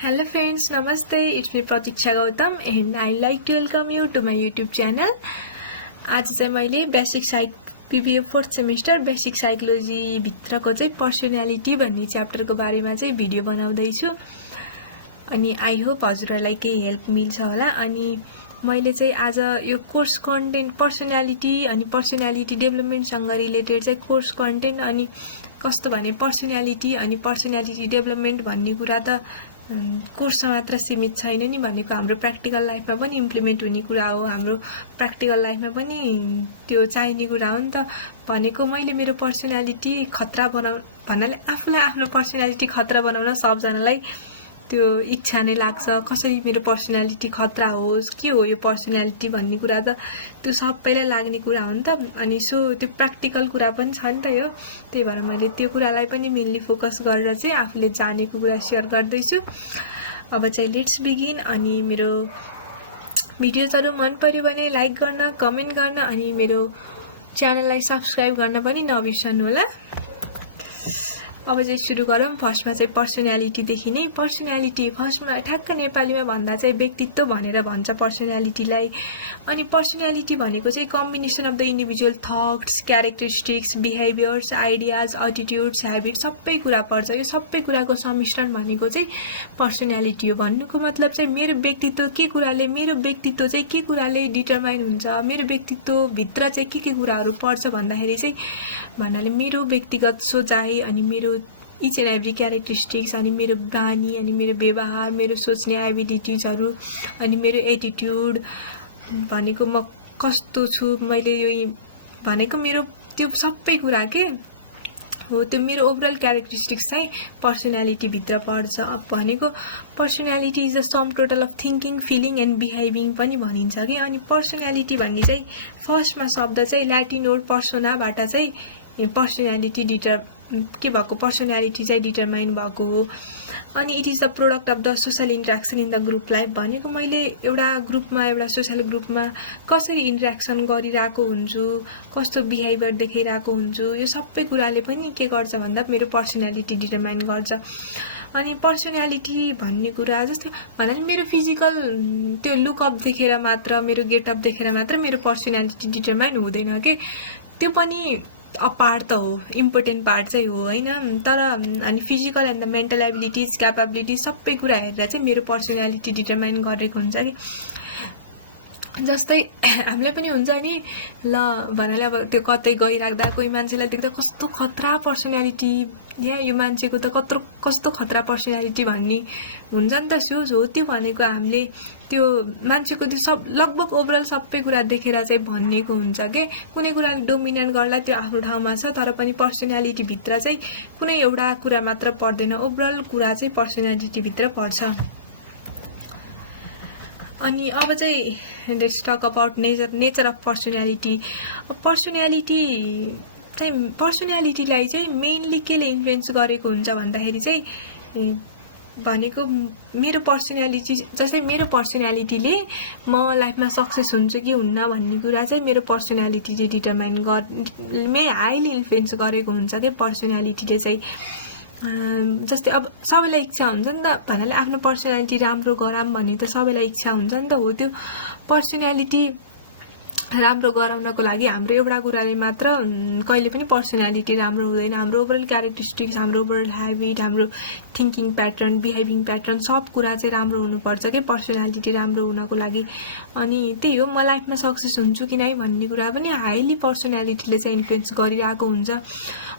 Hello friends, Namaste. It's me Pratiksha Gautam and I'd like to welcome you to my YouTube channel. आज चाहिँ मैले basic साइक PBA 4th semester basic psychology भित्रको चाहिँ personality भन्ने च्याप्टरको बारेमा चाहिँ भिडियो बनाउँदै छु अनि आई होप हजुरहरुलाई केही हेल्प मिल्छ होला। अनि मैले चाहिँ आज यो कोर्स कन्टेन्ट पर्सनालिटी अनि पर्सनालिटी डेभलपमेन्ट सँग रिलेटेड चाहिँ कोर्स कन्टेन्ट अनि कस्तो भने पर्सनालिटी अनि पर्सनालिटी डेभलपमेन्ट भन्ने कुरा त कोर्समा मात्र सीमित छैन नि, भनेको हाम्रो प्र्याक्टिकल लाइफमा पनि इम्प्लिमेन्ट हुने कुरा हो, हाम्रो प्र्याक्टिकल लाइफमा पनि त्यो चाहिने कुरा हो नि त। भनेको मैले मेरो पर्सनालिटी खतरा बनाउन भन्नाले आफूलाई आफ्नो पर्सनालिटी खतरा बनाउन सबजनालाई त्यो इच्छा नै लाग्छ, कसरी मेरो पर्सनालिटी खतरा होस्, के हो यो पर्सनालिटी भन्ने कुरा त त्यो सबैलाई लाग्ने कुरा हो नि त। अनि सो त्यो प्र्याक्टिकल कुरा पनि छ नि त यो, त्यही भएर मैले त्यो कुरालाई पनि मेनली फोकस गरेर चाहिँ आफूले जानेको कुरा सेयर गर्दैछु। अब चाहिँ लेट्स बिगिन। अनि मेरो भिडियोजहरु मन पर्यो भने लाइक गर्न, कमेन्ट गर्न अनि मेरो च्यानललाई सब्स्क्राइब गर्न पनि नबिर्सनु होला। अब चाहिँ सुरु गरौँ। फर्स्टमा चाहिँ पर्सनालिटी देखि नै। पर्सनालिटी फर्स्टमा ठ्याक्क नेपालीमा भन्दा चाहिँ व्यक्तित्व भनेर भन्छ पर्सनालिटीलाई। अनि पर्सनालिटी भनेको चाहिँ combination of the individual thoughts, characteristics, behaviours, ideas, एटिट्युड्स, habit सबै कुरा पर्छ। यो सबै कुराको सम्मिश्रण भनेको चाहिँ पर्सनालिटी हो। भन्नुको मतलब चाहिँ मेरो व्यक्तित्व चाहिँ के कुराले डिटरमाइन हुन्छ, मेरो व्यक्तित्व भित्र चाहिँ के कुराहरू पर्छ भन्दाखेरि चाहिँ भन्नाले मेरो व्यक्तिगत सोचाइ अनि मेरो इच एन्ड एभ्री क्यारेक्टरिस्टिक्स अनि मेरो बानी अनि मेरो व्यवहार, मेरो सोच्ने एबिलिटिजहरू अनि मेरो एटिट्युड भनेको म कस्तो छु, मैले यो भनेको मेरो त्यो सबै कुरा के हो, त्यो मेरो ओभरअल क्यारेक्टरिस्टिक्स चाहिँ पर्सनालिटी भित्र पर्छ। अब भनेको personality is the sum total of thinking, feeling and behaving पनि भनिन्छ कि। अनि पर्सनालिटी भन्ने चाहिँ फर्स्टमा शब्द चाहिँ ल्याटिन वर्ड पर्सोनाबाट चाहिँ पर्सनालिटी के भएको, पर्सनालिटी चाहिँ डिटरमाइन भएको हो। अनि it is the product of the social interaction in the group life. भनेको मैले एउटा ग्रुपमा, एउटा सोसल ग्रुपमा कसरी इन्ट्रेक्सन गरिरहेको हुन्छु, कस्तो बिहेभियर देखाइरहेको हुन्छु, यो सबै कुराले पनि के गर्छ भन्दा मेरो पर्सनालिटी डिटरमाइन गर्छ। अनि पर्सनालिटी भन्ने कुरा जस्तै भन्नाले मेरो फिजिकल त्यो लुकअप देखेर मात्र, मेरो गेटअप देखेर मात्र मेरो पर्सनालिटी डिटरमाइन हुँदैन के, त्यो पनि पार्ट त हो, इम्पोर्टेन्ट पार्ट चाहिँ हो हैन। तर अनि physical and the mental abilities, capabilities सबै कुरा हेरेर चाहिँ मेरो पर्सनालिटी डिटरमाइन गरेको हुन्छ कि। जस्तै हामीलाई पनि हुन्छ नि, ल भन्नाले अब त्यो कतै गइराख्दा कोही मान्छेलाई देख्दा कस्तो खतरा पर्सनालिटी, यो मान्छेको त कस्तो खतरा पर्सनालिटी भन्ने हुन्छ नि त सोच हो। त्यो भनेको हामीले त्यो मान्छेको त्यो सब लगभग ओभरअल सबै कुरा देखेर चाहिँ भन्नेको हुन्छ के। कुनै कुरा डोमिनेट गर्दा त्यो आफ्नो ठाउँमा छ, तर पनि पर्सनालिटी भित्र चाहिँ कुनै एउटा कुरा मात्र पर्दैन, ओभरअल कुरा चाहिँ पर्सनालिटी भित्र पर्छ। अनि अब चाहिँ let's talk about nature of personality. पर्सनालिटीलाई चाहिँ मेनली केले इन्फ्लुएन्स गरेको हुन्छ भन्दाखेरि चाहिँ भनेको मेरो पर्सनालिटी, जस्तै मेरो पर्सनालिटीले म लाइफमा सक्सेस हुन्छु कि हुन्न भन्ने कुरा चाहिँ मेरो पर्सनालिटीले डिटरमाइन गर्ने हाइली इन्फ्लुएन्स गरेको हुन्छ के पर्सनालिटीले चाहिँ। जस्तै अब सबैलाई इच्छा हुन्छ नि त भन्नाले आफ्नो पर्सनालिटी राम्रो गराम भन्ने त सबैलाई इच्छा हुन्छ नि त हो। त्यो पर्सनालिटी राम्रो गराउनको लागि हाम्रो एउटा कुराले मात्र कहिले पनि पर्सनालिटी राम्रो हुँदैन। हाम्रो ओभरअल क्यारेक्टरिस्टिक्स, हाम्रो ओभरअल ह्याबिट, हाम्रो थिङ्किङ प्याटर्न, बिहेभिङ प्याटर्न सब कुरा चाहिँ राम्रो हुनुपर्छ कि पर्सनालिटी राम्रो हुनको लागि। अनि त्यही हो, म लाइफमा सक्सेस हुन्छु कि नै भन्ने कुरा पनि हाइली पर्सनालिटीले चाहिँ इन्फ्लुएन्स गरिरहेको हुन्छ।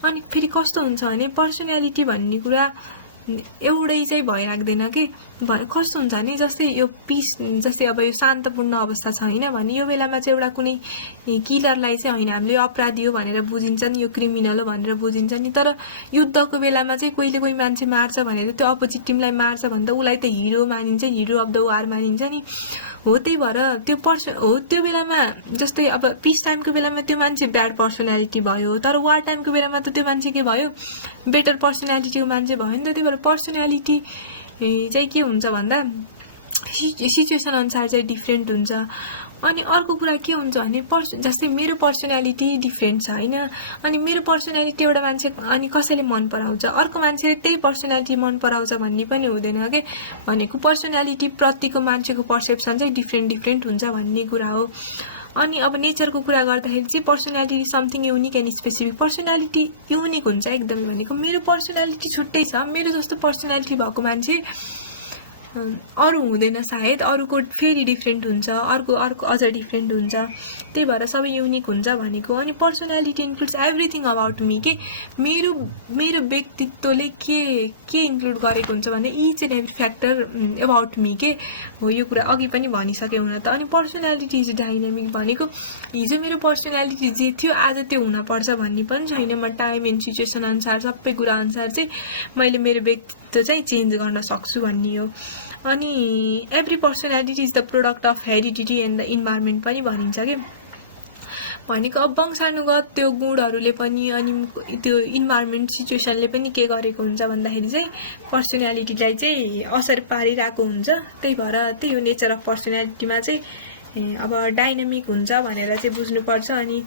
अनि फेरि कस्तो हुन्छ भने पर्सनालिटी भन्ने कुरा एउटै चाहिँ भइराख्दैन कि। कस्तो हुन्छ भने जस्तै यो पिस, जस्तै अब यो शान्तपूर्ण अवस्था छ हैन भने यो बेलामा चाहिँ एउटा कुनै किलरलाई चाहिँ हैन हामीले अपराधी हो भनेर बुझिन्छ नि, यो क्रिमिनल हो भनेर बुझिन्छ नि। तर युद्धको बेलामा चाहिँ कोही मान्छे मार्छ भनेर त्यो अपोजिट टिमलाई मार्छ भन्दा उसलाई त हिरो मानिन्छ, हिरो अफ द वार मानिन्छ नि हो। त्यही भएर त्यो बेलामा जस्तै अब पिस टाइमको बेलामा त्यो मान्छे ब्याड पर्सनालिटी भयो, तर वार टाइमको बेलामा त त्यो मान्छे के भयो, बेटर पर्सनालिटीको मान्छे भयो नि त। त्यही भएर पर्सनालिटी चाहिँ के हुन्छ भन्दा सिचुएसन अनुसार चाहिँ डिफ्रेन्ट हुन्छ। अनि अर्को कुरा के हुन्छ भने जस्तै मेरो पर्सनालिटी डिफ्रेन्ट छ हैन, अनि मेरो पर्सनालिटी एउटा मान्छे अनि कसैले मन पराउँछ, अर्को मान्छेले त्यही पर्सनालिटी मन पराउँछ भन्ने पनि हुँदैन के। भनेको पर्सनालिटी प्रतिको मान्छेको पर्सेप्सन चाहिँ डिफ्रेन्ट हुन्छ भन्ने कुरा हो। अनि अब नेचरको कुरा गर्दाखेरि चाहिँ personality something unique and specific. Personality unique हुन्छ एकदमै, भनेको मेरो पर्सनालिटी छुट्टै छ, मेरो जस्तो पर्सनालिटी भएको मान्छे अरू हुँदैन सायद, अरूको फेरि डिफ्रेन्ट हुन्छ, अर्को अझ डिफ्रेन्ट हुन्छ, त्यही भएर सबै युनिक हुन्छ भनेको। अनि personality includes everything about me के मेरो व्यक्तित्वले के इन्क्लुड गरेको हुन्छ भने each and every factor about me के हो। यो कुरा अघि पनि भनिसके हुन त। अनि पर्सनालिटी इज डाइनामिक भनेको हिजो मेरो पर्सनालिटी जे थियो आज त्यो हुनपर्छ भन्ने पनि छैन। म टाइम एन्ड सिचुएसन अनुसार सबै कुरा अनुसार चाहिँ मैले मेरो व्यक्तित्व चाहिँ चेन्ज गर्न सक्छु भन्ने हो। अनि every personality is the product of heredity and the environment पनि भनिन्छ के। भनेको अब वंशानुगत त्यो गुणहरूले पनि अनि त्यो इन्भाइरोमेन्ट सिचुएसनले पनि के गरेको हुन्छ भन्दाखेरि चाहिँ पर्सनालिटीलाई चाहिँ असर पारिरहेको हुन्छ। त्यही भएर त्यही हो नेचर अफ पर्सनालिटीमा चाहिँ अब डाइनामिक हुन्छ भनेर चाहिँ बुझ्नुपर्छ। अनि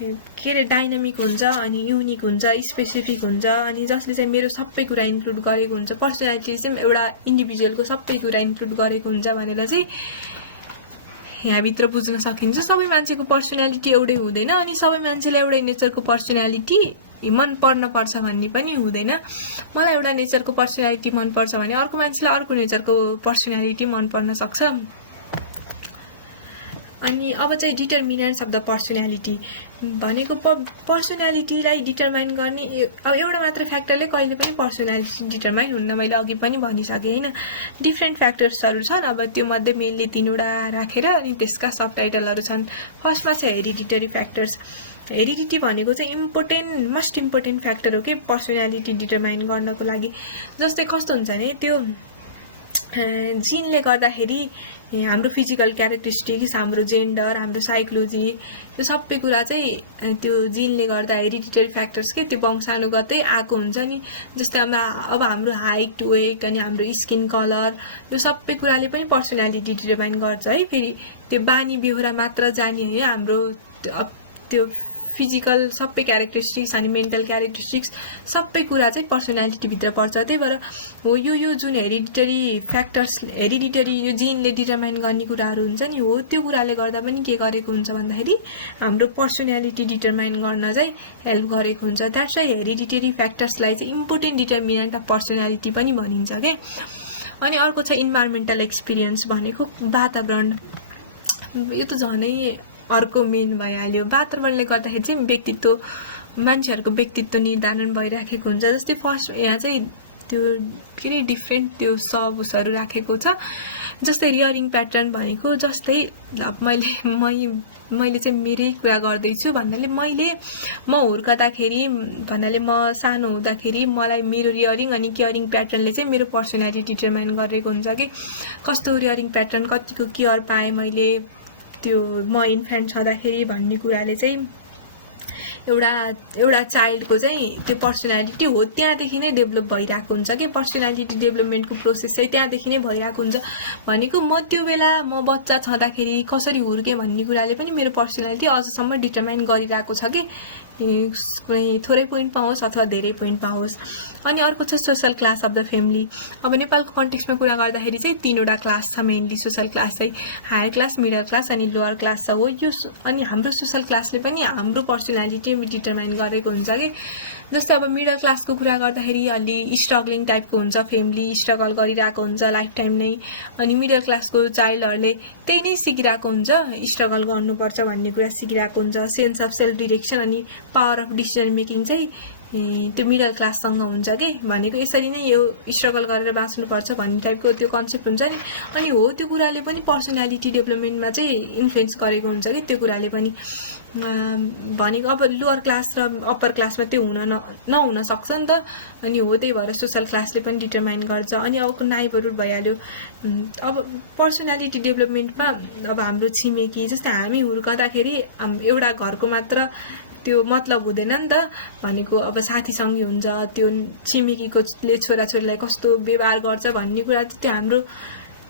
के अरे डाइनामिक हुन्छ, अनि युनिक हुन्छ, स्पेसिफिक हुन्छ, अनि जसले चाहिँ मेरो सबै कुरा इन्क्लुड गरेको हुन्छ। पर्सनालिटी चाहिँ एउटा इन्डिभिजुअलको सबै कुरा इन्क्लुड गरेको हुन्छ भनेर चाहिँ यहाँभित्र बुझ्न सकिन्छ। सबै मान्छेको पर्सनालिटी एउटै हुँदैन, अनि सबै मान्छेलाई एउटै नेचरको पर्सनालिटी मन पर्न पर्छ भन्ने पनि हुँदैन। मलाई एउटा नेचरको पर्सनालिटी मन पर्छ भने अर्को मान्छेलाई अर्को नेचरको पर्सनालिटी मन पर्न सक्छ। अनि अब चाहिँ डिटर्मिनेन्ट्स अफ द पर्सनालिटी भनेको पर्सनालिटीलाई डिटर्माइन गर्ने अब एउटा मात्र फ्याक्टरले कहिले पनि पर्सनालिटी डिटर्माइन हुन्न। मैले अघि पनि भनिसकेँ हैन, डिफ्रेन्ट फ्याक्टर्सहरू छन्। अब त्यो मध्ये मेनली 3वटा राखेर अनि त्यसका सब टाइटलहरू छन्। फर्स्टमा चाहिँ हेरिडिटरी फ्याक्टर्स। हेरिडिटी भनेको चाहिँ मोस्ट इम्पोर्टेन्ट फ्याक्टर हो कि पर्सनालिटी डिटर्माइन गर्नको लागि। जस्तै कस्तो हुन्छ भने त्यो जिनले गर्दाखेरि हाम्रो फिजिकल क्यारेक्टरिस्टिक्स, हाम्रो जेन्डर, हाम्रो साइकोलोजी, त्यो सबै कुरा चाहिँ त्यो जिनले गर्दा हेरिडिटरी फ्याक्टर्स के त्यो वंशानुगतै आएको हुन्छ नि। जस्तै अब हाम्रो हाइट, वेट, अनि हाम्रो स्किन कलर, यो सबै कुराले पनि पर्सनालिटी डिटर्माइन गर्छ है। फेरि त्यो बानी बेहोरा मात्र जाने होइन, हाम्रो त्यो फिजिकल सबै क्यारेक्टरिस्टिक्स अनि मेन्टल क्यारेक्टरिस्टिक्स सबै कुरा चाहिँ पर्सनालिटीभित्र पर्छ। त्यही भएर हो यो जुन हेरिडिटरी फ्याक्टर्स, हेरिडिटरी यो जिनले डिटर्माइन गर्ने कुराहरू हुन्छ नि, हो त्यो कुराले गर्दा पनि के गरेको हुन्छ भन्दाखेरि हाम्रो पर्सनालिटी डिटर्माइन गर्न चाहिँ हेल्प गरेको हुन्छ। द्याट्स वाइ हेरिडिटरी फ्याक्टर्सलाई चाहिँ इम्पोर्टेन्ट डिटर्मिनेन्ट अफ पर्सनालिटी पनि भनिन्छ क्या। अनि अर्को छ इन्भाइरोमेन्टल एक्सपिरियन्स भनेको वातावरण। यो त झनै अर्को मेन भइहाल्यो। वातावरणले गर्दाखेरि चाहिँ व्यक्तित्व, मान्छेहरूको व्यक्तित्व निर्धारण भइराखेको हुन्छ। जस्तै फर्स्ट यहाँ चाहिँ त्यो के अरे डिफ्रेन्ट त्यो सबहरू राखेको छ। जस्तै रियरिङ प्याटर्न भनेको जस्तै मैले चाहिँ मेरै कुरा गर्दैछु भन्नाले म हुर्कदाखेरि भन्नाले म सानो हुँदाखेरि मलाई मेरो रियरिङ अनि केयरिङ प्याटर्नले चाहिँ मेरो पर्सनालिटी डिटर्माइन गरेको हुन्छ कि कस्तो रियरिङ प्याटर्न, कतिको केयर पाएँ मैले त्यो म इन्फेन्ट छँदाखेरि भन्ने कुराले चाहिँ एउटा चाइल्डको चाहिँ त्यो पर्सनालिटी हो त्यहाँदेखि नै डेभलप भइरहेको हुन्छ कि पर्सनालिटी डेभलपमेन्टको प्रोसेस चाहिँ त्यहाँदेखि नै भइरहेको हुन्छ। भनेको म त्यो बेला म बच्चा छँदाखेरि कसरी हुर्केँ भन्ने कुराले पनि मेरो पर्सनालिटी अझसम्म डिटर्माइन गरिरहेको छ कि कुनै थोरै पोइन्ट पाओस् अथवा धेरै पोइन्ट पाओस्। अनि अर्को छ social class of the family. अब नेपालको कन्टेक्स्टमा कुरा गर्दाखेरि चाहिँ 3वटा क्लास छ मेनली। सोसल क्लास चाहिँ हायर क्लास, मिडल क्लास अनि लोअर क्लास छ हो यो। अनि हाम्रो सोसल क्लासले पनि हाम्रो पर्सनालिटी डिटर्माइन गरेको हुन्छ कि जस्तै अब मिडल क्लासको कुरा गर्दाखेरि अलि स्ट्रगलिङ टाइपको हुन्छ, फ्यामिली स्ट्रगल गरिरहेको हुन्छ लाइफ टाइम नै। अनि मिडल क्लासको चाइल्डहरूले त्यही नै सिकिरहेको हुन्छ, स्ट्रगल गर्नुपर्छ भन्ने कुरा सिकिरहेको हुन्छ। सेन्स अफ सेल्फ डिरेक्सन अनि पावर अफ डिसिजन मेकिङ चाहिँ त्यो मिडल क्लाससँग हुन्छ कि भनेको यसरी नै यो स्ट्रगल गरेर बाँच्नुपर्छ भन्ने टाइपको त्यो कन्सेप्ट हुन्छ नि। अनि हो त्यो कुराले पनि पर्सनालिटी डेभलपमेन्टमा चाहिँ इन्फ्लुएन्स गरेको हुन्छ कि त्यो कुराले पनि भनेको अब लोअर क्लास र अप्पर क्लासमा त्यो नहुन सक्छ नि त। अनि हो त्यही भएर सोसल क्लासले पनि डिटर्माइन गर्छ। अनि अब नाइबरहुड भइहाल्यो। अब पर्सनालिटी डेभलपमेन्टमा अब हाम्रो छिमेकी जस्तै हामी हुर्कँदाखेरि एउटा घरको मात्र त्यो मतलब हुँदैन नि त। भनेको अब साथीसँगै हुन्छ, त्यो छिमेकीकोले छोराछोरीलाई कस्तो व्यवहार गर्छ भन्ने कुरा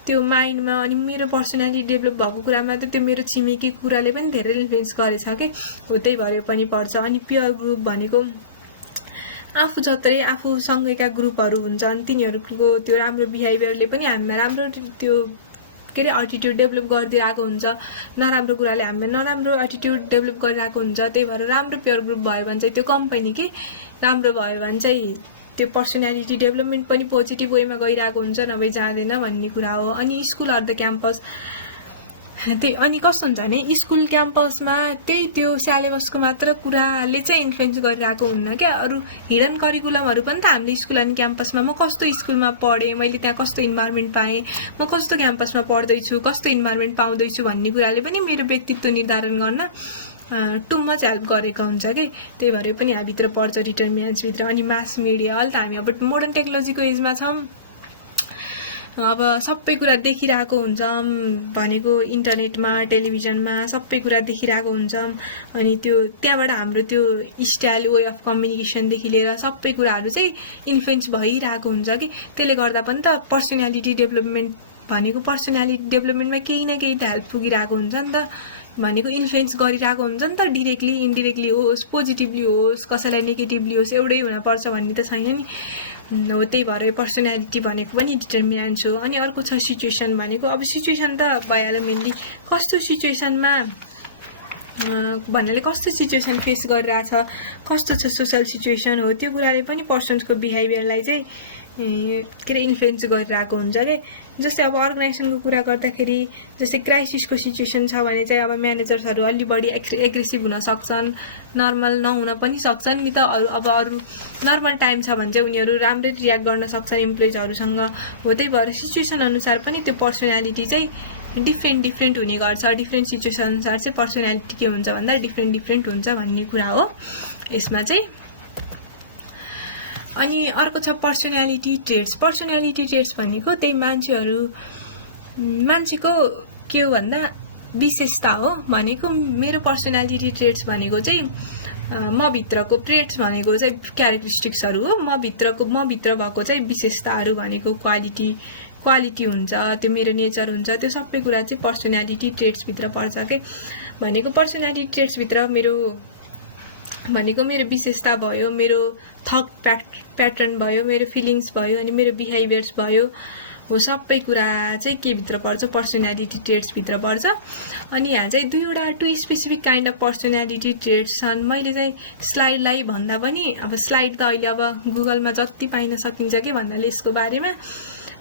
त्यो त्यो माइन्डमा अनि मेरो पर्सनालिटी डेभलप भएको कुरामा त त्यो मेरो छिमेकी कुराले पनि धेरै इन्फ्लुएन्स गरेछ के हो। त्यही भएर पनि पर्छ। अनि पियर ग्रुप भनेको आफू जत्रै आफूसँगैका ग्रुपहरू हुन्छन् तिनीहरूको त्यो राम्रो बिहेभियरले पनि हामीमा राम्रो त्यो के अरे एटिट्युड डेभलप गरिदिरहेको हुन्छ। नराम्रो कुराले हामीमा नराम्रो एटिट्युड डेभलप गरिरहेको हुन्छ। त्यही भएर राम्रो पियर ग्रुप भयो भने चाहिँ त्यो कम्पनी के राम्रो भयो भने चाहिँ त्यो पर्सनालिटी डेभलपमेन्ट पनि पोजिटिभ वेमा गइरहेको हुन्छ, नभए जाँदैन भन्ने कुरा हो। अनि स्कुल अर द क्याम्पस त्यही अनि कस्तो हुन्छ भने स्कुल क्याम्पसमा त्यही त्यो सिलेबसको मात्र कुराले चाहिँ इन्फ्लुएन्स गरिरहेको हुन्न क्या। अरू हिडन करिकुलमहरू पनि त हामीले स्कुल अनि क्याम्पसमा म कस्तो स्कुलमा पढेँ, मैले त्यहाँ कस्तो इन्भाइरोमेन्ट पाएँ, म कस्तो क्याम्पसमा पढ्दैछु, कस्तो इन्भाइरोमेन्ट पाउँदैछु भन्ने कुराले पनि मेरो व्यक्तित्व निर्धारण गर्न टु मच हेल्प गरेको हुन्छ कि। त्यही भएर पनि हामीभित्र पर्छ डिटर्मिनेन्ट्सभित्र। अनि मास मिडिया अहिले त हामी अब मोडर्न टेक्नोलोजीको एजमा छौँ। अब सबै कुरा देखिरहेको हुन्छ भनेको इन्टरनेटमा टेलिभिजनमा सबै कुरा देखिरहेको हुन्छ। अनि त्यो त्यहाँबाट हाम्रो त्यो स्टाइल वे अफ कम्युनिकेसनदेखि लिएर सबै कुराहरू चाहिँ इन्फ्लुएन्स भइरहेको हुन्छ कि। त्यसले गर्दा पनि त पर्सनालिटी डेभलपमेन्ट भनेको पर्सनालिटी डेभलपमेन्टमा केही न केही त हेल्प पुगिरहेको हुन्छ नि त, भनेको इन्फ्लुएन्स गरिरहेको हुन्छ नि त। डिरेक्टली इन्डिरेक्टली होस्, पोजिटिभली होस्, कसैलाई नेगेटिभली होस्, एउटै हुनपर्छ भन्ने त छैन नि हो। त्यही भएर पर्सनालिटी भनेको पनि डिटर्मिनेन्ट्स हो। अनि अर्को छ सिचुएसन भनेको। अब सिचुएसन त भइहाल्यो मेनली कस्तो सिचुएसनमा भन्नाले कस्तो सिचुएसन फेस गरिरहेछ, कस्तो छ सोसल सिचुएसन हो, त्यो कुराले पनि पर्सन्सको बिहेभियरलाई चाहिँ के अरे इन्फ्लुएन्स गरिरहेको हुन्छ क्या। जस्तै अब अर्गनाइजेसनको कुरा गर्दाखेरि जस्तै क्राइसिसको सिचुएसन छ भने चाहिँ अब म्यानेजर्सहरू अलि बढी एग्रेसिभ हुन सक्छन्, नर्मल नहुन पनि सक्छन् नि त। अब अरू नर्मल टाइम छ भने चाहिँ उनीहरू राम्रै रियाक्ट गर्न सक्छन् इम्प्लोइजहरूसँग हो। त्यही भएर सिचुएसन अनुसार पनि त्यो पर्सनालिटी चाहिँ डिफ्रेन्ट हुने गर्छ। डिफ्रेन्ट सिचुएसन अनुसार चाहिँ पर्सनालिटी के हुन्छ भन्दा डिफ्रेन्ट हुन्छ भन्ने कुरा हो यसमा चाहिँ। अनि अर्को छ पर्सनालिटी ट्रेट्स। पर्सनालिटी ट्रेट्स भनेको त्यही मान्छेको के हो भन्दा विशेषता हो। भनेको मेरो पर्सनालिटी ट्रेट्स भनेको चाहिँ म भित्रको ट्रेट्स भनेको चाहिँ क्यारेक्टरिस्टिक्सहरू हो। म भित्र भएको चाहिँ विशेषताहरू भनेको क्वालिटी हुन्छ, त्यो मेरो नेचर हुन्छ, त्यो सबै कुरा चाहिँ पर्सनालिटी ट्रेट्सभित्र पर्छ के। भनेको पर्सनालिटी ट्रेट्सभित्र मेरो विशेषता भयो, मेरो थट प्याटर्न भयो, मेरो फिलिङ्स भयो, अनि मेरो बिहेभियर्स भयो हो। सबै कुरा चाहिँ के भित्र पर्छ पर्सनालिटी ट्रेट्सभित्र पर्छ। अनि यहाँ चाहिँ two specific kind of personality traits छन्। मैले चाहिँ स्लाइडलाई भन्दा पनि अब स्लाइड त अहिले अब गुगलमा जति पाइन सकिन्छ कि भन्नाले यसको बारेमा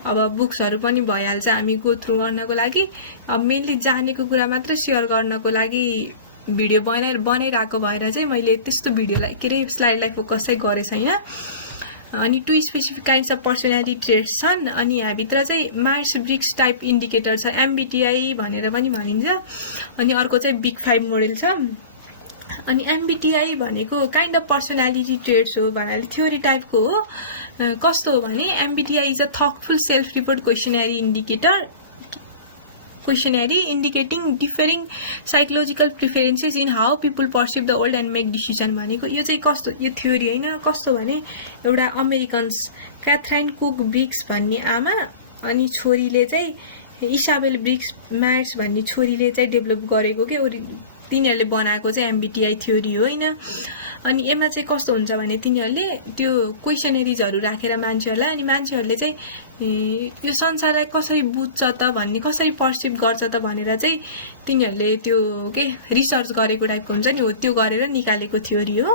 अब बुक्सहरू पनि भइहाल्छ हामी गो थ्रु गर्नको लागि। अब मेनली जानेको कुरा मात्र सेयर गर्नको लागि भिडियो बनाइरहेको भएर चाहिँ मैले त्यस्तो भिडियोलाई के अरे स्लाइडलाई फोकस चाहिँ गरेको छैन। अनि two specific kinds of personality traits छन्। अनि यहाँभित्र चाहिँ मायर्स ब्रिग्स टाइप इन्डिकेटर छ, MBTI भनेर पनि भनिन्छ। अनि अर्को चाहिँ बिग 5 मोडेल छ। अनि MBTI भनेको काइन्ड अफ पर्सनालिटी ट्रेट्स हो भन्नाले थ्योरी टाइपको हो। कस्तो हो भने MBTI is a thoughtful self report questionnaire indicating differing psychological preferences in how people perceive the world and make decision। भनेको यो चाहिँ कस्तो, यो थ्योरी होइन, कस्तो भने एउटा अमेरिकन्स क्याथराइन कुक ब्रिग्स भन्ने आमा अनि छोरीले चाहिँ इसाबेल ब्रिग्स मायर्स भन्ने छोरीले चाहिँ डेभलप गरेको के तिनीहरूले बनाएको चाहिँ MBTI थ्योरी हो होइन। अनि यसमा चाहिँ कस्तो हुन्छ भने तिनीहरूले त्यो क्वेसनरिजहरू राखेर मान्छेहरूलाई, अनि मान्छेहरूले चाहिँ यो संसारलाई कसरी बुझ्छ त भन्ने, कसरी पर्सिभ गर्छ त भनेर चाहिँ तिनीहरूले त्यो के रिसर्च गरेको टाइपको हुन्छ नि हो, त्यो गरेर निकालेको थ्योरी हो।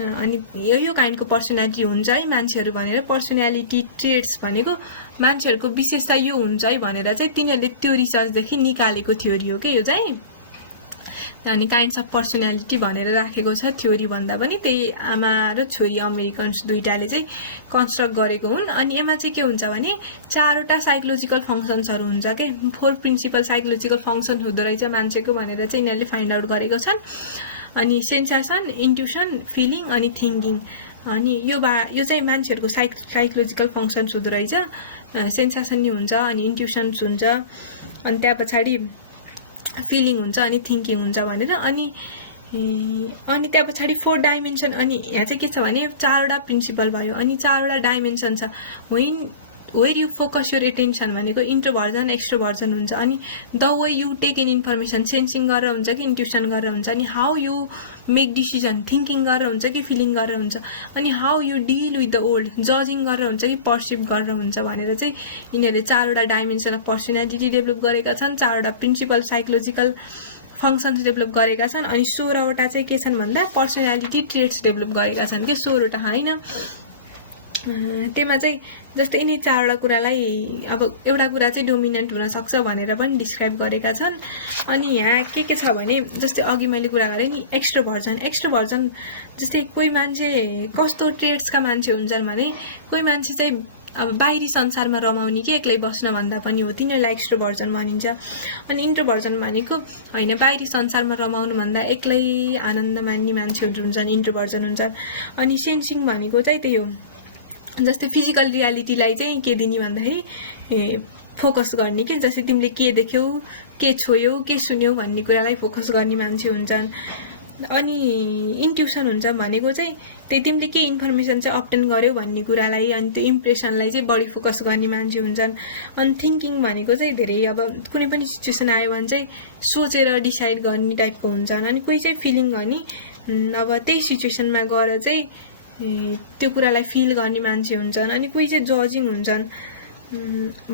अनि यो काइन्डको पर्सनालिटी हुन्छ है मान्छेहरू भनेर। पर्सनालिटी ट्रेट्स भनेको मान्छेहरूको विशेषता यो हुन्छ है भनेर चाहिँ तिनीहरूले त्यो रिसर्चदेखि निकालेको थ्योरी हो कि यो चाहिँ। अनि काइन्ड्स अफ पर्सनालिटी भनेर राखेको छ थ्योरी भन्दा पनि। त्यही आमा र छोरी अमेरिकन्स दुईटाले चाहिँ कन्स्ट्रक्ट गरेको हुन्। अनि यसमा चाहिँ के हुन्छ भने 4वटा साइकोलोजिकल फङ्सन्सहरू हुन्छ के। 4 प्रिन्सिपल साइकोलोजिकल फङ्सन हुँदो रहेछ मान्छेको भनेर चाहिँ यिनीहरूले फाइन्ड आउट गरेको छन्। अनि सेन्सेसन, इन्ट्युसन, फिलिङ अनि थिङ्किङ। अनि यो चाहिँ मान्छेहरूको साइकोलोजिकल फङ्सन्स हुँदो रहेछ। सेन्सेसन नि हुन्छ, अनि इन्ट्युसन्स हुन्छ, अनि त्यहाँ पछाडि फिलिङ हुन्छ, अनि थिङ्किङ हुन्छ भनेर। अनि त्यहाँ पछाडि 4 डाइमेन्सन। अनि यहाँ चाहिँ के छ भने 4वटा प्रिन्सिपल भयो, अनि 4वटा डाइमेन्सन छ। Where you focus your attention भनेको इन्ट्रोभर्जन एक्सट्रोभर्जन हुन्छ। अनि the way you take in information sensing गरेर हुन्छ कि इन्ट्युसन गरेर हुन्छ। अनि how you make decision thinking गरेर हुन्छ कि फिलिङ गरेर हुन्छ। अनि how you deal with the world जजिङ गरेर हुन्छ कि पर्सिभ गरेर हुन्छ भनेर चाहिँ यिनीहरूले 4वटा डाइमेन्सन अफ पर्सनालिटी डेभलप गरेका छन्, 4वटा प्रिन्सिपल साइकोलोजिकल फङ्सन्स डेभलप गरेका छन्। अनि 16वटा चाहिँ के छन् भन्दा पर्सनालिटी ट्रेट्स डेभलप गरेका छन् कि 16वटा होइन। त्यसमा चाहिँ जस्तै यिनी 4वटा कुरालाई अब एउटा कुरा चाहिँ डोमिनेन्ट हुनसक्छ भनेर पनि डिस्क्राइब गरेका छन्। अनि यहाँ के छ भने जस्तै अघि मैले कुरा गरेँ नि एक्सट्रोभर्जन जस्तै कोही मान्छे कस्तो ट्रेट्सका मान्छे हुन्छन् भने कोही मान्छे चाहिँ अब बाहिरी संसारमा रमाउने कि एक्लै बस्न भन्दा पनि हो, तिनीहरूलाई एक्सट्रोभर्जन भनिन्छ। अनि इन्ट्रोभर्जन भनेको होइन बाहिरी संसारमा रमाउनु भन्दा एक्लै आनन्द मान्ने मान्छेहरू हुन्छन्, इन्ट्रोभर्जन हुन्छन्। अनि सेन्सिङ भनेको चाहिँ त्यही हो, जस्तै फिजिकल रियालिटीलाई चाहिँ के दिने भन्दाखेरि फोकस गर्ने के, जस्तै तिमीले के देख्यौ के छोयौ के सुन्यौ भन्ने कुरालाई फोकस गर्ने मान्छे हुन्छन्। अनि इन्ट्युसन हुन्छ भनेको चाहिँ त्यही तिमीले के इन्फर्मेसन चाहिँ अब्टेन गर्यौ भन्ने कुरालाई अनि त्यो इम्प्रेसनलाई चाहिँ बढी फोकस गर्ने मान्छे हुन्छन्। अनि थिङ्किङ भनेको चाहिँ धेरै अब कुनै पनि सिचुएसन आयो भने चाहिँ सोचेर डिसाइड गर्ने टाइपको हुन्छन्। अनि कोही चाहिँ फिलिङ गर्ने अब त्यही सिचुएसनमा गएर चाहिँ त्यो कुरालाई फिल गर्ने मान्छे हुन्छन्। अनि कोही चाहिँ जजिङ हुन्छन्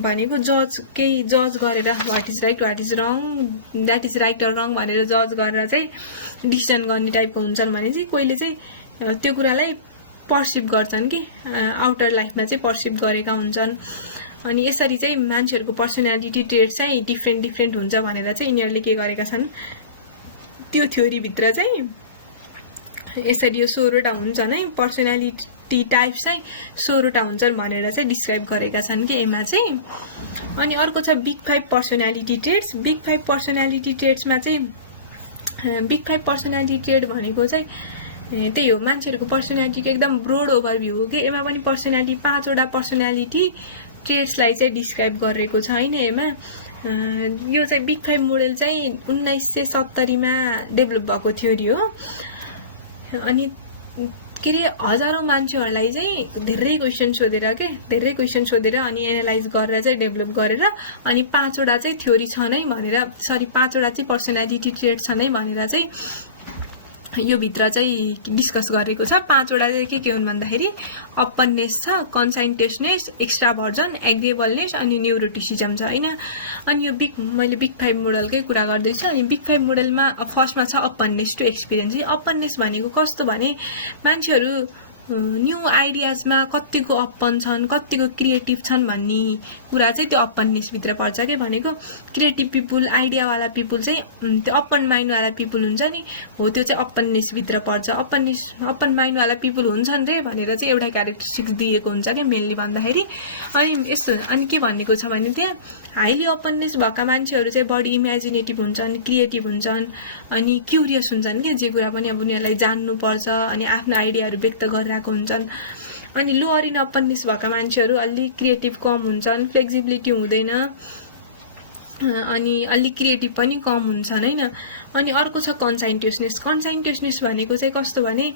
भनेको केही जज गरेर what is right what is wrong that is right or wrong भनेर जज गरेर चाहिँ डिसिजन गर्ने टाइपको हुन्छन् भने चाहिँ कोहीले चाहिँ त्यो कुरालाई पर्सिभ गर्छन् कि आउटर लाइफमा चाहिँ पर्सिभ गरेका हुन्छन्। अनि यसरी चाहिँ मान्छेहरूको पर्सनालिटी ट्रेट चाहिँ डिफ्रेन्ट हुन्छ भनेर चाहिँ यिनीहरूले के गरेका छन् त्यो थ्योरीभित्र चाहिँ यसरी यो 16वटा हुन्छन् है, पर्सनालिटी टाइप्स चाहिँ 16वटा हुन्छन् भनेर चाहिँ डिस्क्राइब गरेका छन् कि यसमा चाहिँ। अनि अर्को छ big 5 personality traits. Big 5 personality ट्रेट्समा चाहिँ बिग 5 पर्सनालिटी ट्रेट भनेको चाहिँ त्यही हो मान्छेहरूको पर्सनालिटीको एकदम ब्रोड ओभरभ्यू हो कि यसमा पनि पर्सनालिटी 5वटा पर्सनालिटी ट्रेट्सलाई चाहिँ डिस्क्राइब गरेको छ होइन। यसमा यो चाहिँ बिग 5 मोडल चाहिँ 1970मा डेभलप भएको थ्योरी हो। अनि के अरे हजारौँ मान्छेहरूलाई चाहिँ धेरै क्वेसन सोधेर अनि एनालाइज गरेर चाहिँ डेभलप गरेर अनि 5वटा चाहिँ थ्योरी छ नै भनेर 5वटा चाहिँ पर्सनालिटी ट्रेट छ नै भनेर चाहिँ यो भित्र चाहिँ डिस्कस गरेको छ। 5वटा चाहिँ के हुन् भन्दाखेरि अपननेस छ, कन्साइन्टेसनेस, एक्स्ट्राभर्जन, एग्रिएबलनेस अनि न्युरोटिसिजम छ होइन। अनि यो मैले बिग 5 मोडलकै कुरा गर्दैछु। अनि बिग 5 मोडलमा फर्स्टमा छ अपननेस टु एक्सपिरियन्स। अपननेस भनेको कस्तो भने मान्छेहरू न्यू आइडियाजमा कतिको अपन छन् कतिको क्रिएटिभ छन् भन्ने कुरा चाहिँ त्यो अपननेसभित्र पर्छ के। भनेको क्रिएटिभ पिपुल आइडियावाला पिपुल चाहिँ त्यो अपन माइन्डवाला पिपुल हुन्छ नि हो, त्यो चाहिँ अपननेसभित्र पर्छ। अपन माइन्डवाला पिपुल हुन्छन् रे भनेर चाहिँ एउटा क्यारेक्टरिस्टिक्स दिएको हुन्छ क्या मेनली भन्दाखेरि। अनि यस्तो अनि के भनेको छ भने त्यहाँ हाइली अपननेस भएका मान्छेहरू चाहिँ बढी इमेजिनेटिभ हुन्छन्, क्रिएटिभ हुन्छन् अनि क्युरियस हुन्छन् कि जे कुरा पनि अब उनीहरूलाई जान्नुपर्छ अनि आफ्नो आइडियाहरू व्यक्त गरिरहेको हुन्छन्। अनि लोअर इन अपननेस भएका मान्छेहरू अलि क्रिएटिभ कम हुन्छन्, फ्लेक्सिबिलिटी हुँदैन अनि अलि क्रिएटिभ पनि कम हुन्छन् होइन। अनि अर्को छ कन्साइन्टेसनेस। कन्साइन्टेसनेस भनेको चाहिँ कस्तो भने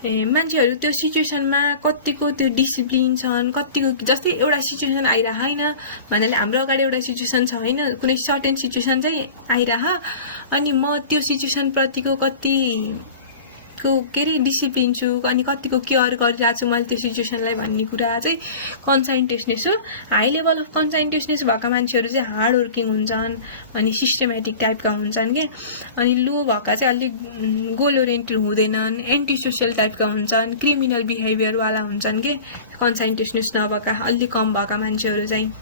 मान्छेहरू त्यो सिचुएसनमा कतिको त्यो डिसिप्लिन छन्, कतिको जस्तै एउटा सिचुएसन आइरह होइन भन्नाले हाम्रो अगाडि एउटा सिचुएसन छ होइन, कुनै सर्टेन सिचुएसन चाहिँ आइरह अनि म त्यो सिचुएसन प्रतिको कतिको के अरे डिसिप्लिन छु अनि कतिको केयर गरिरहेको छु मैले त्यो सिचुएसनलाई भन्ने कुरा चाहिँ कन्साइन्टेसनेस हो। हाई लेभल अफ कन्साइन्टेसनेस भएका मान्छेहरू चाहिँ हार्ड वर्किङ हुन्छन् अनि सिस्टेमेटिक टाइपका हुन्छन् के। अनि लो भएका चाहिँ अलिक गोल ओरिएन्टेड हुँदैनन्, एन्टी सोसियल टाइपका हुन्छन्, क्रिमिनल बिहेभियरवाला हुन्छन् के कन्साइन्टेसनेस नभएका अलिक कम भएका मान्छेहरू चाहिँ।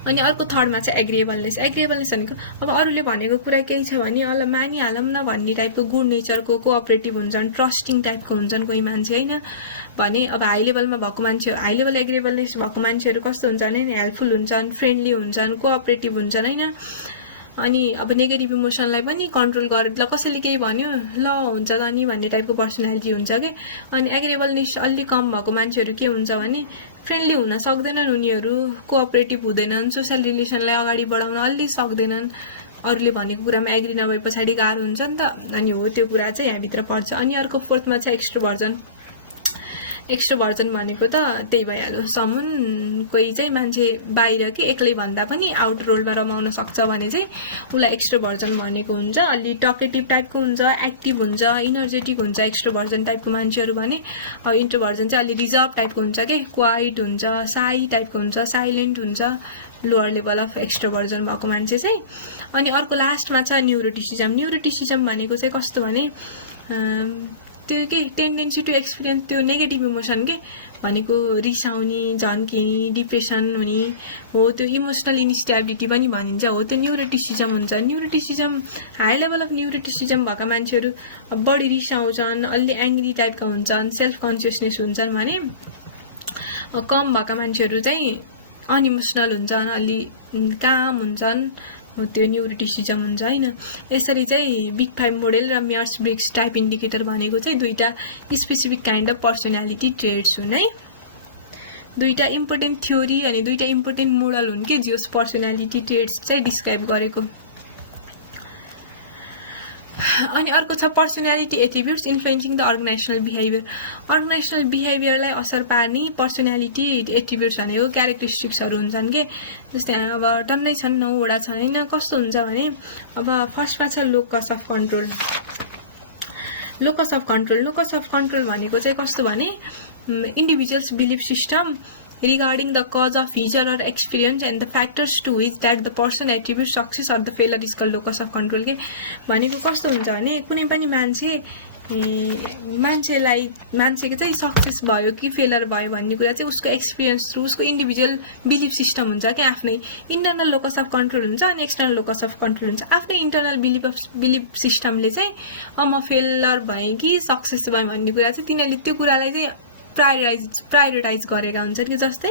अनि अर्को थर्डमा चाहिँ एग्रिएबलनेस। एग्रिएबलनेस भनेको अब अरूले भनेको कुरा केही छ भने अल मानिहालौँ न भन्ने टाइपको गुड नेचरको कोअपरेटिभ हुन्छन्, ट्रस्टिङ टाइपको हुन्छन् कोही मान्छे होइन भने। अब हाई लेभलमा भएको मान्छे हाई लेभल एग्रिएबलनेस भएको मान्छेहरू कस्तो हुन्छन् भने हेल्पफुल हुन्छन्, फ्रेन्डली हुन्छन्, कोअपरेटिभ हुन्छन् होइन। अनि अब नेगेटिभ इमोसनलाई पनि कन्ट्रोल गरेर ल कसैले केही भन्यो ल हुन्छ त नि भन्ने टाइपको पर्सनालिटी हुन्छ के। अनि एग्रिएबलनेस अलि कम भएको मान्छेहरू के हुन्छ भने फ्रेन्डली हुन सक्दैनन्, उनीहरू कोअपरेटिभ हुँदैनन्, सोसियल रिलेसनलाई अगाडि बढाउन अलि सक्दैनन्, अरूले भनेको कुरामा एग्री नभए पछाडि गाह्रो हुन्छ नि त। अनि हो त्यो कुरा चाहिँ यहाँभित्र पर्छ। अनि अर्को फोर्थमा छ एक्सट्रोभर्जन। एक्स्ट्रोभर्जन भनेको त त्यही भइहाल्यो समुन कोही चाहिँ मान्छे बाहिर कि एक्लै भन्दा पनि आउट रोलमा रमाउन सक्छ भने चाहिँ उसलाई एक्स्ट्रोभर्जन भनेको हुन्छ अलि टकेटिभ टाइपको हुन्छ एक्टिभ हुन्छ इनर्जेटिक हुन्छ एक्स्ट्रोभर्जन टाइपको मान्छेहरू भने अब इन्ट्रोभर्जन चाहिँ अलि रिजर्भ टाइपको हुन्छ के क्वाइट हुन्छ साई टाइपको हुन्छ साइलेन्ट हुन्छ लोअर लेभल अफ एक्स्ट्रोभर्जन भएको मान्छे चाहिँ अनि अर्को लास्टमा छ न्युरोटिसिजम भनेको चाहिँ कस्तो भने त्यो के टेन्डेन्सी टु एक्सपिरियन्स त्यो नेगेटिभ इमोसन के भनेको रिसाउने झन्किने डिप्रेसन हुने हो त्यो इमोसनल इन्स्टेबिलिटी पनि भनिन्छ हो त्यो न्युरोटिसिजम हुन्छ न्युरोटिसिजम हाई लेभल अफ न्युरोटिसिजम भएका मान्छेहरू बढी रिसाउँछन् अलि एङ्ग्री टाइपका हुन्छन् सेल्फ कन्सियसनेस हुन्छन् भने कम भएका मान्छेहरू चाहिँ अनइमोसनल हुन्छन् अलि काम हुन्छन् त्यो न्युरोटिसिजम हुन्छ हैन यसरी चाहिँ बिग 5 मोडेल र मेयर्स ब्रिग्स टाइप इन्डिकेटर भनेको चाहिँ दुईटा specific kind of personality traits हुन् है दुईटा इम्पोर्टेन्ट थ्योरी अनि दुईटा इम्पोर्टेन्ट मोडल हुन् के जस पर्सनालिटी ट्रेट्स चाहिँ डिस्क्राइब गरेको अनि अर्को छ personality attributes influencing the organizational बिहेभियरलाई असर पार्ने पर्सनालिटी एट्रिब्युट्स भनेको क्यारेक्टरिस्टिक्सहरू हुन्छन् के जस्तै अब टन्नै छन् 9 वटा छन् हैन कस्तो हुन्छ भने अब फर्स्टमा छ लोकस अफ कन्ट्रोल भनेको चाहिँ कस्तो भने individuals belief system regarding the cause of feature or experience and the factors to which that the person attributes success or the failure is called locus of control के भनेको कस्तो हुन्छ भने कुनै पनि मान्छेको चाहिँ सक्सेस भयो कि फेलर भयो भन्ने कुरा चाहिँ उसको एक्सपिरियन्स थ्रु उसको इन्डिभिजुअल बिलिफ सिस्टम हुन्छ के आफ्नै इन्टरनल लोकस अफ कन्ट्रोल हुन्छ अनि एक्सटर्नल लोकस अफ कन्ट्रोल हुन्छ आफ्नै इन्टरनल बिलिफ सिस्टमले चाहिँ म फेलर भएँ कि सक्सेस भएँ भन्ने कुरा चाहिँ तिनीहरूले त्यो कुरालाई चाहिँ प्रायोरिटाइज गरेका हुन्छन् कि जस्तै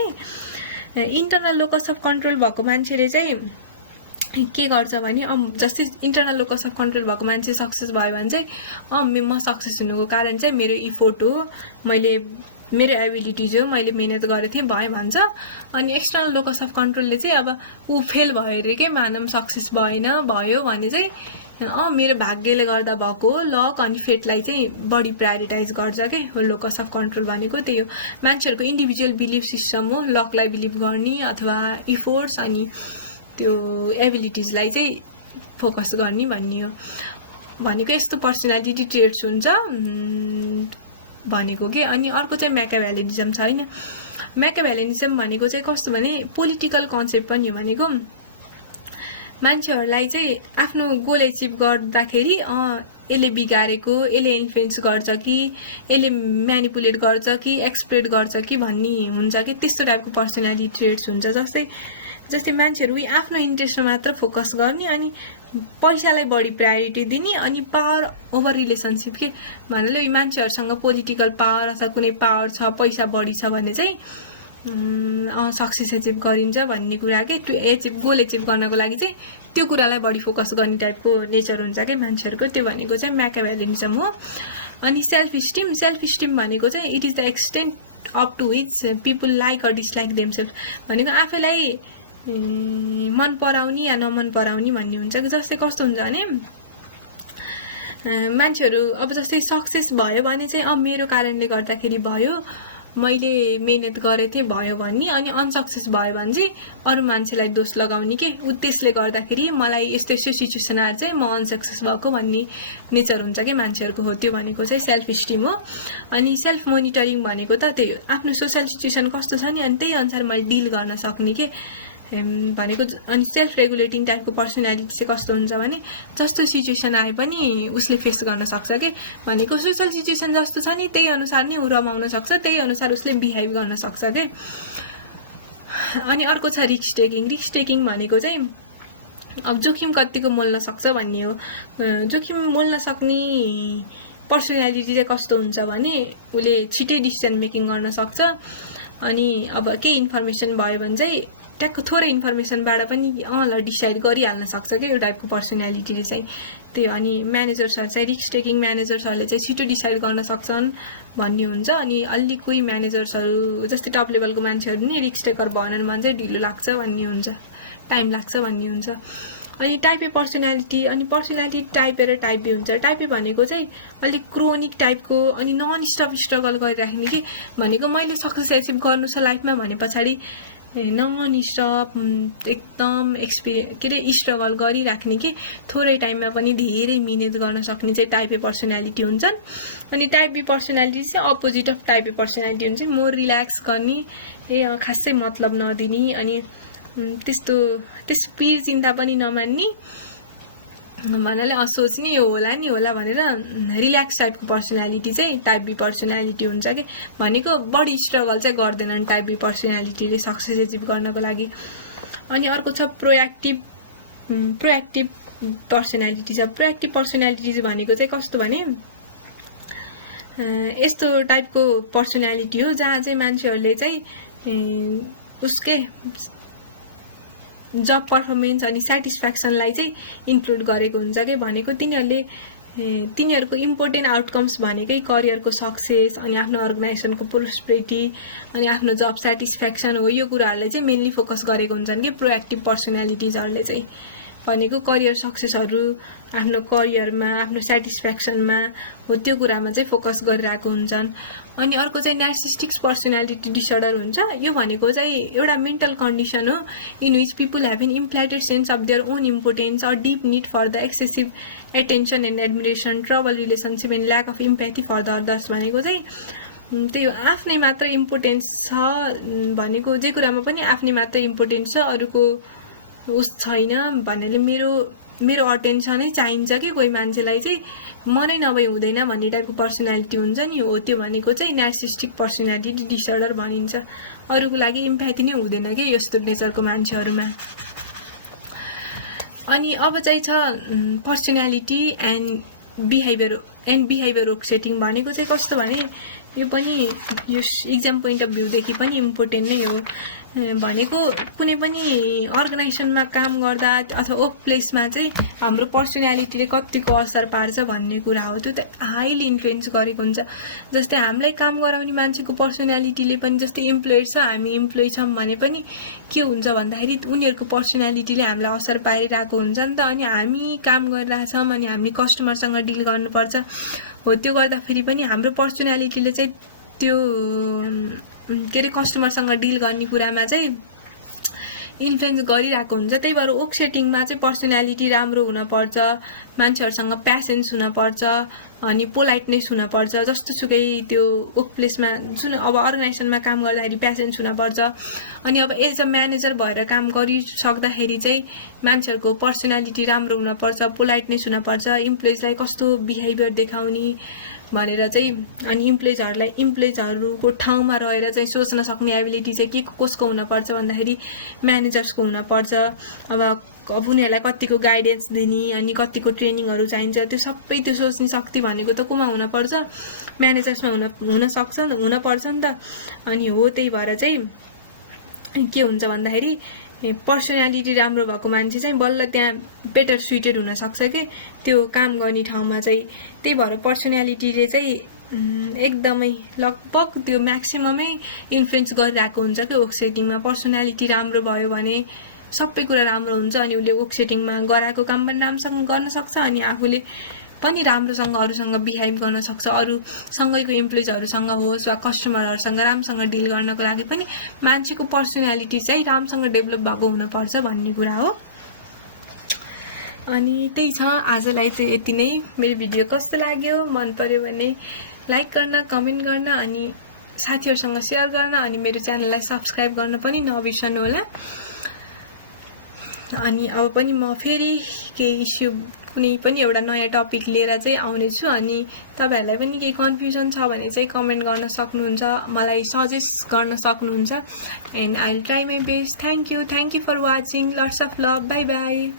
इन्टरनल लोकस अफ कन्ट्रोल भएको मान्छेले चाहिँ के गर्छ भने जस्तै इन्टरनल लोकस अफ कन्ट्रोल भएको मान्छे सक्सेस भयो भने चाहिँ म सक्सेस हुनुको कारण चाहिँ मेरो इफोर्ट हो मेरो एबिलिटिज हो मैले मेहनत गरेको थिएँ भयो भन्छ अनि एक्सटर्नल लोकस अफ कन्ट्रोलले चाहिँ अब ऊ फेल भयो अरे के मानम सक्सेस भयो भने चाहिँ मेरो भाग्यले गर्दा भएको लक अनि फेटलाई चाहिँ बढी प्रायोरिटाइज गर्छ के हो लोकस अफ कन्ट्रोल भनेको त्यही हो मान्छेहरूको इन्डिभिजुअल बिलिफ सिस्टम हो लकलाई बिलिभ गर्ने अथवा इफोर्ट्स अनि त्यो एबिलिटिजलाई चाहिँ फोकस गर्ने भन्ने हो भनेको यस्तो पर्सनालिटी ट्रेट्स हुन्छ भनेको के अनि अर्को चाहिँ म्याकियाभेलिनिजम छ हैन म्याकियाभेलिनिजम भनेको चाहिँ कस्तो भने पोलिटिकल कन्सेप्ट पनि हो भनेको मान्छेहरूलाई चाहिँ आफ्नो गोल एचिभ गर्दाखेरि यसले बिगारेको यसले इन्फ्लुएन्स गर्छ कि यसले म्यानिपुलेट गर्छ कि एक्सप्लोइट गर्छ कि भन्ने हुन्छ कि त्यस्तो टाइपको पर्सनालिटी ट्रेट्स हुन्छ जस्तै मान्छेहरू आफ्नो इन्ट्रेस्टमा मात्र फोकस गर्ने अनि पैसालाई बढी प्रायोरिटी दिने अनि पावर ओभर रिलेसनसिप के भन्नाले मान्छेहरूसँग पोलिटिकल पावर अथवा कुनै पावर छ पैसा बढी छ भने चाहिँ सक्सेस एचिभ गरिन्छ भन्ने कुरा के गोल एचिभ गर्नको लागि चाहिँ त्यो कुरालाई बढी फोकस गर्ने टाइपको नेचर हुन्छ के मान्छेहरूको त्यो भनेको चाहिँ म्याकियाभेलिनिजम हो अनि सेल्फ स्टिम भनेको चाहिँ it is the extent up to which people like or dislike themselves भनेको आफैलाई मन पराउने या नमन पराउने भन्ने हुन्छ जस्तै कस्तो हुन्छ भने मान्छेहरू अब जस्तै सक्सेस भयो भने चाहिँ मेरो कारणले गर्दाखेरि भयो मैले मेहनत गरेको थिएँ भयो भन्ने अनि अनसक्सेस भयो भने चाहिँ अरू मान्छेलाई दोष लगाउने के त्यसले गर्दाखेरि मलाई यस्तो सिचुएसन आएर चाहिँ म अनसक्सेस भएको भन्ने नेचर हुन्छ कि मान्छेहरूको हो त्यो भनेको चाहिँ सेल्फ स्टिम हो अनि सेल्फ मोनिटरिङ भनेको त त्यही हो आफ्नो सोसल सिचुएसन कस्तो छ नि अनि त्यही अनुसार मैले डिल गर्न सक्ने के भनेको अनि सेल्फ रेगुलेटिङ टाइपको पर्सनालिटी चाहिँ कस्तो हुन्छ भने जस्तो सिचुएसन आए पनि उसले फेस गर्न सक्छ के भनेको सोसल सिचुएसन जस्तो छ नि त्यही अनुसार नै ऊ रमाउन सक्छ त्यही अनुसार उसले बिहेभ गर्न सक्छ के अनि अर्को छ रिस्क टेकिङ भनेको चाहिँ अब जोखिम कतिको मोल्न सक्छ भन्ने हो जोखिम मोल्न सक्ने पर्सनालिटी चाहिँ कस्तो हुन्छ भने उसले छिटै डिसिजन मेकिङ गर्न सक्छ अनि अब केही इन्फर्मेसन भयो भने चाहिँ ट्याक्क थोरै इन्फर्मेसनबाट पनि ल डिसाइड गरिहाल्न सक्छ क्या यो टाइपको पर्सनालिटीले चाहिँ त्यो अनि म्यानेजर्सहरू चाहिँ रिस्क टेकिङ म्यानेजर्सहरूले चाहिँ छिटो डिसाइड गर्न सक्छन् भन्ने हुन्छ अनि अलि कोही म्यानेजर्सहरू जस्तै टप लेभलको मान्छेहरू नि रिस्क टेकर भएनन् भने चाहिँ ढिलो लाग्छ भन्ने हुन्छ टाइम लाग्छ भन्ने हुन्छ अनि टाइप ए पर्सनालिटी, अनि पर्सनालिटी टाइप ए र टाइप बी हुन्छ। टाइप ए भनेको चाहिँ अलिक क्रोनिक टाइपको, अनि नन स्टप स्ट्रगल गरिराख्ने कि भनेको मैले सक्सेस एचिभ गर्नु छ लाइफमा भने पछाडि नन स्टप एकदम के अरे स्ट्रगल गरिराख्ने कि थोरै टाइममा पनि धेरै मिहिनेत गर्न सक्ने चाहिँ टाइप ए पर्सनालिटी हुन्छन्। अनि टाइप बी पर्सनालिटी चाहिँ opposite of type A personality हुन्छ, मोर रिल्याक्स गर्ने, खासै मतलब नदिने, अनि त्यस पिर चिन्ता पनि नमान्ने भन्नाले सोच्ने यो होला नि होला भनेर रिल्याक्स टाइपको पर्सनालिटी चाहिँ टाइप बी पर्सनालिटी हुन्छ कि भनेको बढी स्ट्रगल चाहिँ गर्दैनन् टाइप बी पर्सनालिटीले सक्सेस एचिभ गर्नको लागि। अनि अर्को छ प्रोएक्टिभ पर्सनालिटी छ। प्रोएक्टिभ पर्सनालिटी चाहिँ भनेको चाहिँ कस्तो भने यस्तो टाइपको पर्सनालिटी हो जहाँ चाहिँ मान्छेहरूले चाहिँ उसकै जब पर्फर्मेन्स अनि सेटिस्फ्याक्सनलाई चाहिँ इन्क्लुड गरेको हुन्छ कि भनेको तिनीहरूको इम्पोर्टेन्ट आउटकम्स भनेकै करियरको सक्सेस, अनि आफ्नो अर्गनाइजेसनको प्रोस्पेरिटी, अनि आफ्नो जब सेटिस्फ्याक्सन हो, यो कुराहरूलाई चाहिँ मेनली फोकस गरेको हुन्छन् कि प्रोएक्टिभ पर्सनालिटिजहरूले चाहिँ भनेको करियर सक्सेसहरू आफ्नो करियरमा आफ्नो सेटिस्फ्याक्सनमा हो त्यो कुरामा चाहिँ फोकस गरिरहेको हुन्छन्। अनि अर्को चाहिँ नार्सिस्टिक पर्सनालिटी डिसअर्डर हुन्छ। यो भनेको चाहिँ एउटा मेन्टल कन्डिसन हो in which people have an inflated sense of their own importance or deep need for the excessive attention and admiration, trouble relationship and lack of empathy for the others भनेको चाहिँ त्यो आफ्नै मात्र importance छ भनेको जे कुरामा पनि आफ्नै मात्र इम्पोर्टेन्स छ अरूको उस छैन भन्नाले मेरो अटेन्सनै चाहिन्छ कि कोही मान्छेलाई चाहिँ मनै नभई हुँदैन भन्ने टाइपको पर्सनालिटी हुन्छ नि, हो त्यो भनेको चाहिँ नार्सिस्टिक पर्सनालिटी डिसअर्डर भनिन्छ। अरूको लागि इम्प्याथी नै हुँदैन कि यस्तो नेचरको मान्छेहरूमा। अनि अब चाहिँ छ पर्सनालिटी एन्ड बिहेभियर ओक्सेटिङ भनेको चाहिँ कस्तो भने यो पनि यो इक्जाम पोइन्ट अफ भ्यूदेखि पनि इम्पोर्टेन्ट नै हो। भनेको कुनै पनि अर्गनाइजेसनमा काम गर्दा अथवा वर्क प्लेसमा चाहिँ हाम्रो पर्सनालिटीले कतिको असर पार्छ भन्ने कुरा हो, त्यो त हाइली इन्फ्लुएन्स गरेको हुन्छ। जस्तै हामीलाई काम गराउने मान्छेको पर्सनालिटीले पनि, जस्तै इम्प्लोयर छ हामी इम्प्लोइ छौँ भने पनि के हुन्छ भन्दाखेरि उनीहरूको पर्सनालिटीले हामीलाई असर पारिरहेको हुन्छ नि त। अनि हामी काम गरिरहेछौँ अनि हामीले कस्टमरसँग डिल गर्नुपर्छ, हो त्यो गर्दाखेरि पनि हाम्रो पर्सनालिटीले चाहिँ त्यो के अरे कस्टमरसँग डिल गर्ने कुरामा चाहिँ इन्फ्लुएन्स गरिरहेको हुन्छ। त्यही भएर वर्क सेटिङमा चाहिँ पर्सनालिटी राम्रो हुनपर्छ, मान्छेहरूसँग प्यासेन्स हुनपर्छ, अनि पोलाइटनेस हुनपर्छ। जस्तो सुकै त्यो वर्क प्लेसमा जुन अब अर्गनाइजेसनमा काम गर्दाखेरि प्यासेन्स हुनपर्छ। अनि अब एज अ म्यानेजर भएर काम गरिसक्दाखेरि चाहिँ मान्छेहरूको पर्सनालिटी राम्रो हुनपर्छ, पोलाइटनेस हुनपर्छ, इम्प्लोइजलाई कस्तो बिहेभियर देखाउने भनेर चाहिँ, अनि इम्प्लोइजहरूको ठाउँमा रहेर चाहिँ सोच्न सक्ने एबिलिटी चाहिँ के कसको हुनपर्छ भन्दाखेरि म्यानेजर्सको हुनपर्छ। अब उनीहरूलाई कतिको गाइडेन्स दिने अनि कतिको ट्रेनिङहरू चाहिन्छ त्यो सबै त्यो सोच्ने शक्ति भनेको त कोमा हुनपर्छ, म्यानेजर्समा हुनपर्छ नि त। अनि हो त्यही भएर चाहिँ के हुन्छ भन्दाखेरि पर्सनालिटी राम्रो भएको मान्छे चाहिँ बल्ल त्यहाँ बेटर सुइटेड हुनसक्छ कि त्यो काम गर्ने ठाउँमा चाहिँ। त्यही भएर पर्सनालिटीले चाहिँ एकदमै लगभग त्यो म्याक्सिममै इन्फ्लुएन्स गरिरहेको हुन्छ कि वर्क सेटिङमा। पर्सनालिटी राम्रो भयो भने सबै कुरा राम्रो हुन्छ, अनि उसले वर्क सेटिङमा गराएको काम पनि राम्रोसँग गर्न सक्छ, अनि आफूले पनि राम्रोसँग अरूसँग बिहेभ गर्न सक्छ, अरूसँगैको इम्प्लोइजहरूसँग होस् वा कस्टमरहरूसँग राम्रोसँग डिल गर्नको लागि पनि मान्छेको पर्सनालिटी चाहिँ राम्रोसँग डेभलप भएको हुनुपर्छ भन्ने कुरा हो। अनि त्यही छ, आजलाई चाहिँ यति नै। मेरो भिडियो कस्तो लाग्यो, मन पर्यो भने लाइक गर्न, कमेन्ट गर्न, अनि साथीहरूसँग सेयर गर्न, अनि मेरो च्यानललाई सब्सक्राइब गर्न पनि नबिर्सनु होला। अनि अब पनि म फेरि केही इस्यु कुनै पनि एउटा नयाँ टपिक लिएर चाहिँ आउनेछु। अनि तपाईहरुलाई पनि केही कन्फ्युजन छ भने चाहिँ कमेन्ट गर्न सक्नुहुन्छ, मलाई सजेस्ट गर्न सक्नुहुन्छ। And I will try my best. Thank you for watching. Lots of love. Bye by.